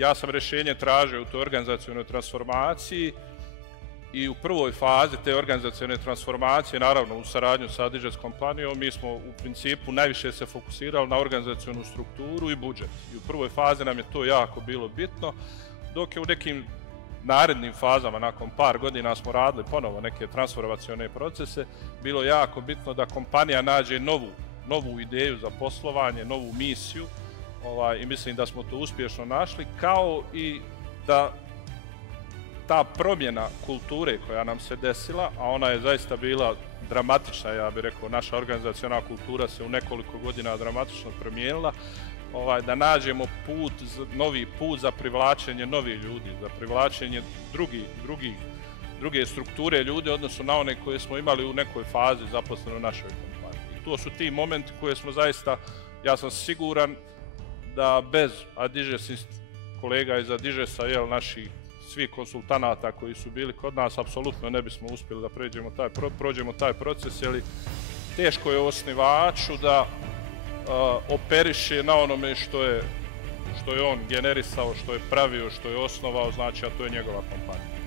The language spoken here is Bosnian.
ja sam rješenje tražio u toj organizacionoj transformaciji i u prvoj fazi te organizacione transformacije, naravno u saradnju sa Adidas kompanijom, mi smo u principu najviše se fokusirali na organizacionu strukturu i budžet. I u prvoj fazi nam je to jako bilo bitno, dok je u nekim narednim fazama, nakon par godina smo radili ponovo neke transformacione procese, bilo jako bitno da kompanija nađe novu ideju za poslovanje, novu misiju, i mislim da smo to uspješno našli, kao i da ta promjena kulture koja nam se desila, a ona je zaista bila dramatična, ja bih rekao, naša organizaciona kultura se u nekoliko godina dramatično promijenila, da nađemo novi put za privlačenje novih ljudi, za privlačenje druge strukture ljudi, odnosno na one koje smo imali u nekoj fazi zaposleno u našoj kompaniji. I to su ti momenti koje smo zaista, ja sam siguran da bez kolega iz Adidasa, naših svih konsultanata koji su bili kod nas, apsolutno ne bismo uspjeli da prođemo taj proces, jer teško je osnivaču da operiše na onome što je on generisao, što je pravio, što je osnovao, znači, a to je njegova kompanija.